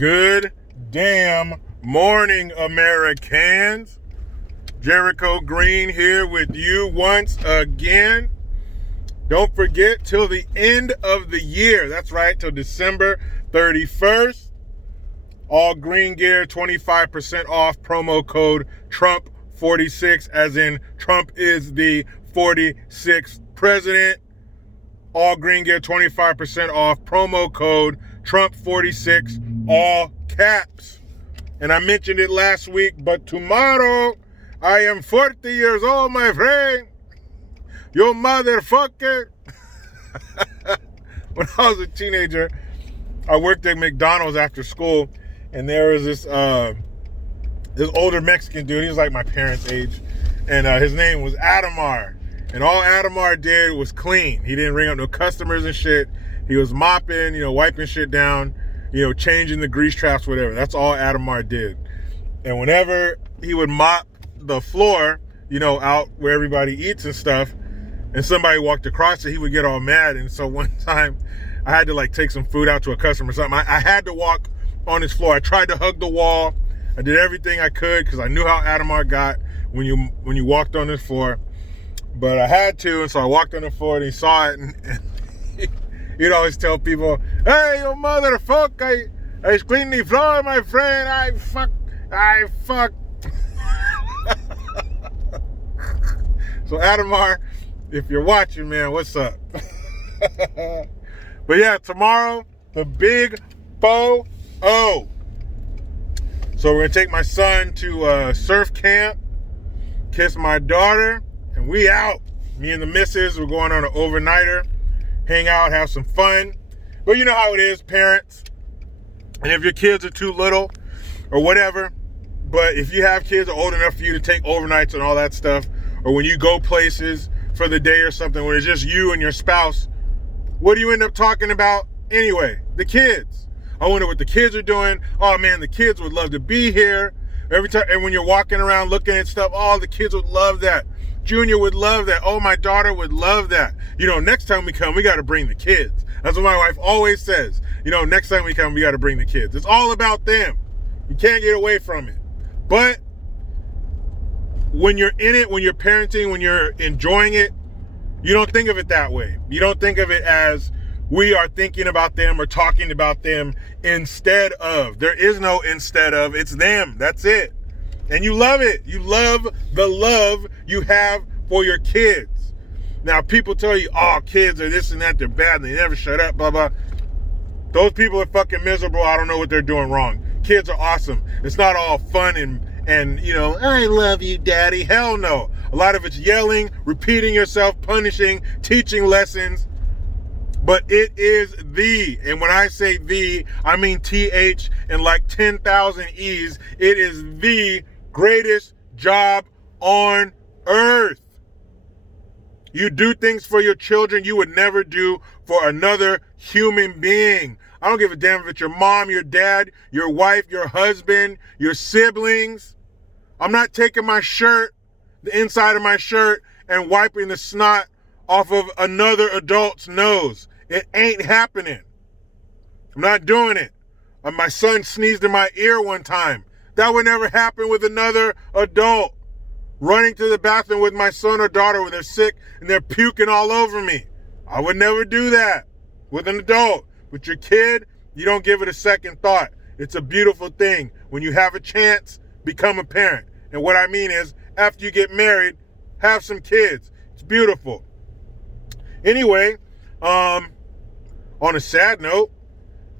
Good damn morning, Americans. Jericho Green here with you once again. Don't forget, till the end of the year, that's right, till December 31st, all green gear, 25% off, promo code Trump46, as in Trump is the 46th president. All green gear, 25% off, promo code Trump46, all caps. And I mentioned it last week, but tomorrow I am 40 years old, my friend. You motherfucker. When I was a teenager, I worked at McDonald's after school, and there was this older Mexican dude. He was like my parents' age, and his name was Adamar. And all Adamar did was clean. He didn't ring up no customers and shit. He was mopping, wiping shit down, changing the grease traps, whatever. That's all Adamar did. And whenever he would mop the floor, out where everybody eats and stuff, and somebody walked across it, he would get all mad. And so one time I had to take some food out to a customer or something. I had to walk on his floor. I tried to hug the wall. I did everything I could because I knew how Adamar got when you walked on his floor. But I had to, and so I walked on the floor and he saw it, and he'd always tell people, "Hey, you motherfucker, I cleaned the floor, my friend. I fuck. So Adamar, if you're watching, man, what's up? But yeah, tomorrow, the big 4-0. So we're gonna take my son to surf camp, kiss my daughter, and we out. Me and the missus, we're going on an overnighter, hang out, have some fun. But you know how it is, parents. And if your kids are too little or whatever, but if you have kids that are old enough for you to take overnights and all that stuff, or when you go places for the day or something where it's just you and your spouse, what do you end up talking about anyway? The kids. I wonder what the kids are doing. Oh man, the kids would love to be here. Every time, and when you're walking around looking at stuff, oh, the kids would love that. Junior would love that. Oh, my daughter would love that. Next time we come, we got to bring the kids. That's what my wife always says. Next time we come, we got to bring the kids. It's all about them. You can't get away from it. But when you're in it, when you're parenting, when you're enjoying it, you don't think of it that way. You don't think of it as we are thinking about them or talking about them instead of. There is no instead of. It's them. That's it. And you love it. You love the love you have for your kids. Now, people tell you, oh, kids are this and that, they're bad, and they never shut up, blah, blah. Those people are fucking miserable. I don't know what they're doing wrong. Kids are awesome. It's not all fun and I love you, daddy. Hell no. A lot of it's yelling, repeating yourself, punishing, teaching lessons. But it is and when I say I mean TH and 10,000 E's. It is the greatest job on earth. You do things for your children you would never do for another human being. I don't give a damn if it's your mom, your dad, your wife, your husband, your siblings. I'm not taking my shirt, the inside of my shirt, and wiping the snot off of another adult's nose. It ain't happening. I'm not doing it. My son sneezed in my ear one time. That would never happen with another adult. Running to the bathroom with my son or daughter when they're sick and they're puking all over me. I would never do that with an adult. With your kid, you don't give it a second thought. It's a beautiful thing. When you have a chance, become a parent. And what I mean is, after you get married, have some kids. It's beautiful. Anyway, on a sad note,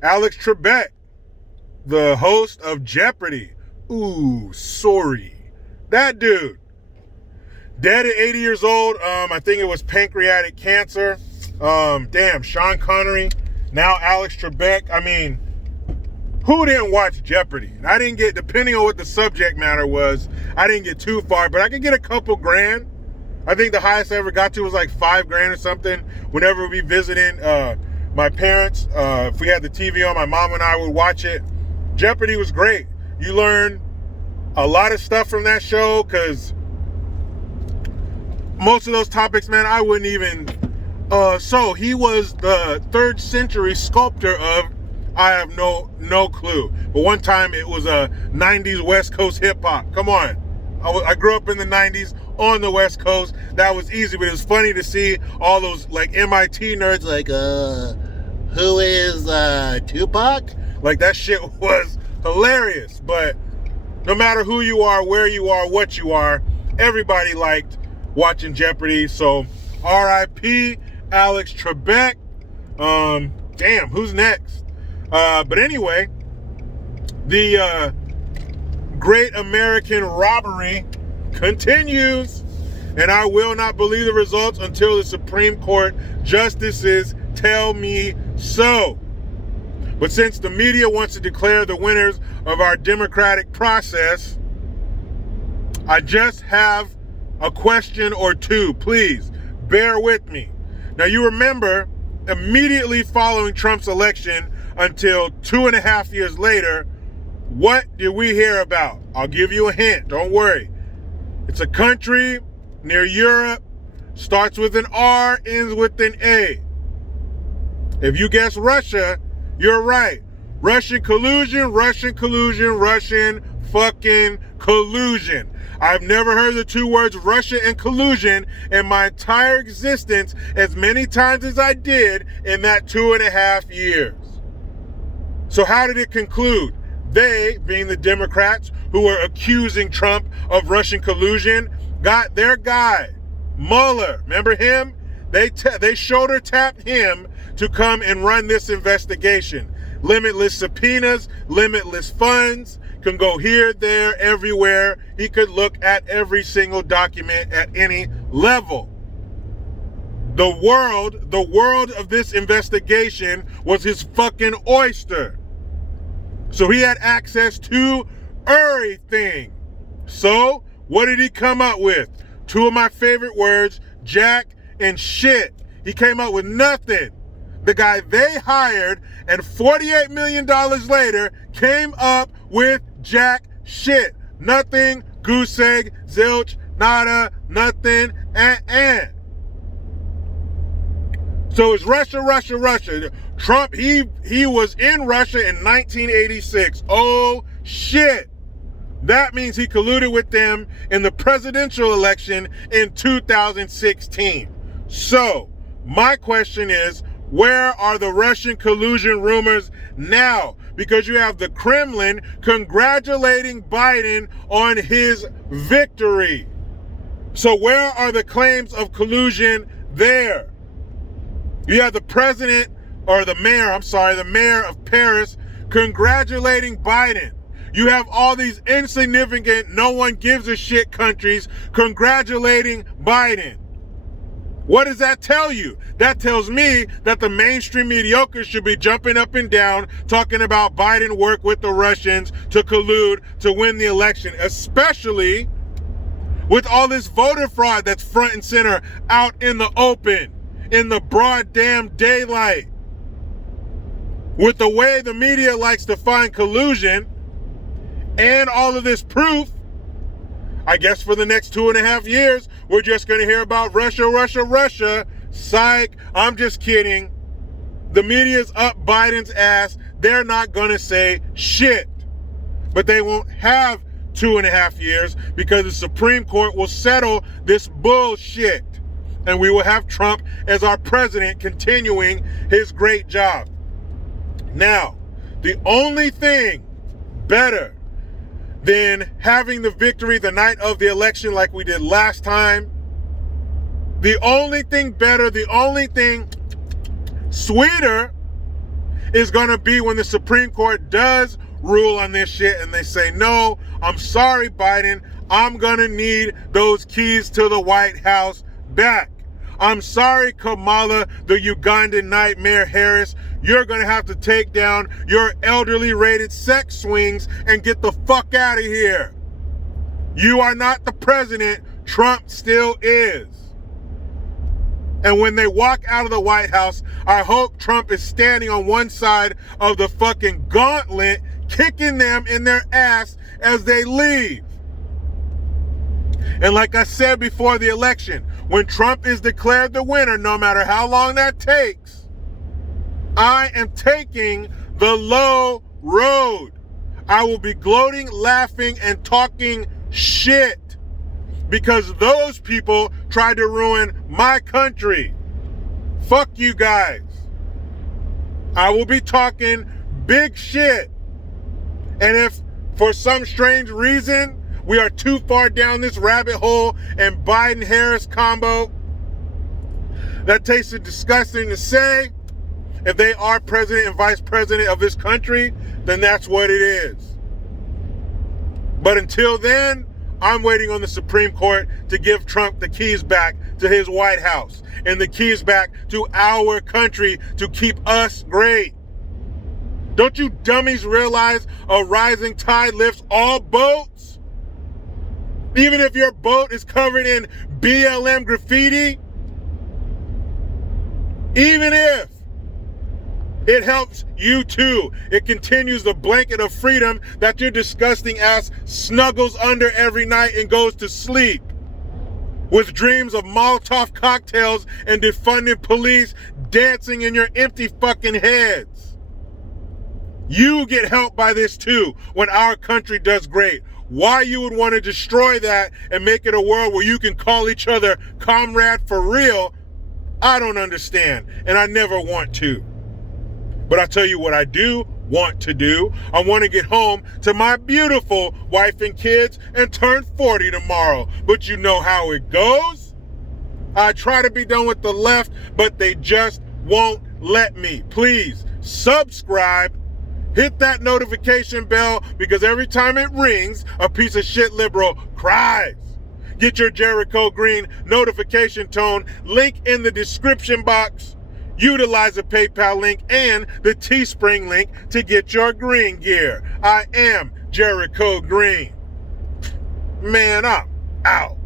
Alex Trebek, the host of Jeopardy. Ooh, sorry. That dude. Dead at 80 years old. I think it was pancreatic cancer. Damn, Sean Connery. Now Alex Trebek. I mean, who didn't watch Jeopardy? And I didn't get, depending on what the subject matter was, I didn't get too far, but I could get a couple grand. I think the highest I ever got to was $5,000 or something. Whenever we visited my parents, if we had the TV on, my mom and I would watch it. Jeopardy was great. You learn a lot of stuff from that show because most of those topics, man, I wouldn't even. So he was the 3rd century sculptor of I have no clue. But one time it was a 90s West Coast hip hop. Come on. I grew up in the 90s on the West Coast. That was easy, but it was funny to see all those like MIT nerds like, who is Tupac? Like that shit was hilarious. But no matter who you are, where you are, what you are, everybody liked watching Jeopardy. So R.I.P. Alex Trebek. Damn, who's next? But anyway, the Great AmeriCAN Robbery continues, and I will not believe the results until the Supreme Court justices tell me so. But since the media wants to declare the winners of our democratic process, I just have a question or two. Please bear with me. Now, you remember immediately following Trump's election until 2.5 years later, what did we hear about? I'll give you a hint. Don't worry. It's a country near Europe, starts with an R, ends with an A. If you guess Russia, you're right. Russian collusion, Russian collusion, Russian fucking collusion. I've never heard the two words Russia and collusion in my entire existence as many times as I did in that 2.5 years. So how did it conclude? They, being the Democrats who were accusing Trump of Russian collusion, got their guy, Mueller. Remember him? They shoulder tapped him to come and run this investigation. Limitless subpoenas, limitless funds, can go here, there, everywhere. He could look at every single document at any level. The world of this investigation was his fucking oyster. So he had access to everything. So what did he come up with? Two of my favorite words, jack and shit. He came up with nothing. The guy they hired and $48 million later came up with jack shit. Nothing, goose egg, zilch, nada, nothing, So it's Russia, Russia, Russia. Trump, he was in Russia in 1986. Oh, shit. That means he colluded with them in the presidential election in 2016. So, my question is, where are the Russian collusion rumors now? Because you have the Kremlin congratulating Biden on his victory. So where are the claims of collusion there? You have the mayor of Paris congratulating Biden. You have all these insignificant, no one gives a shit countries congratulating Biden. What does that tell you? That tells me that the mainstream mediocres should be jumping up and down talking about Biden work with the Russians to collude to win the election, especially with all this voter fraud that's front and center out in the open, in the broad damn daylight. With the way the media likes to find collusion and all of this proof, I guess for the next 2.5 years, we're just going to hear about Russia, Russia, Russia. Psych. I'm just kidding. The media's up Biden's ass. They're not going to say shit. But they won't have 2.5 years because the Supreme Court will settle this bullshit. And we will have Trump as our president continuing his great job. Now, the only thing better than having the victory the night of the election like we did last time, the only thing better, the only thing sweeter is going to be when the Supreme Court does rule on this shit and they say, no, I'm sorry, Biden, I'm going to need those keys to the White House back. I'm sorry, Kamala, the Ugandan nightmare Harris, you're going to have to take down your elderly rated sex swings and get the fuck out of here. You are not the president. Trump still is. And when they walk out of the White House, I hope Trump is standing on one side of the fucking gauntlet, kicking them in their ass as they leave. And like I said before the election, when Trump is declared the winner, no matter how long that takes, I am taking the low road. I will be gloating, laughing, and talking shit because those people tried to ruin my country. Fuck you guys. I will be talking big shit. And if for some strange reason we are too far down this rabbit hole and Biden-Harris combo that tasted disgusting to say, if they are president and vice president of this country, then that's what it is. But until then, I'm waiting on the Supreme Court to give Trump the keys back to his White House and the keys back to our country to keep us great. Don't you dummies realize a rising tide lifts all boats? Even if your boat is covered in BLM graffiti, even if it helps you too. It continues the blanket of freedom that your disgusting ass snuggles under every night and goes to sleep with dreams of Molotov cocktails and defunding police dancing in your empty fucking heads. You get help by this too when our country does great. Why you would want to destroy that and make it a world where you can call each other comrade for real, I don't understand, and I never want to. But I'll tell you what I do want to do. I want to get home to my beautiful wife and kids and turn 40 tomorrow. But you know how it goes. I try to be done with the left, but they just won't let me. Please subscribe. Hit that notification bell because every time it rings, a piece of shit liberal cries. Get your Jericho Green notification tone. Link in the description box. Utilize the PayPal link and the Teespring link to get your green gear. I am Jericho Green. Man, I'm out.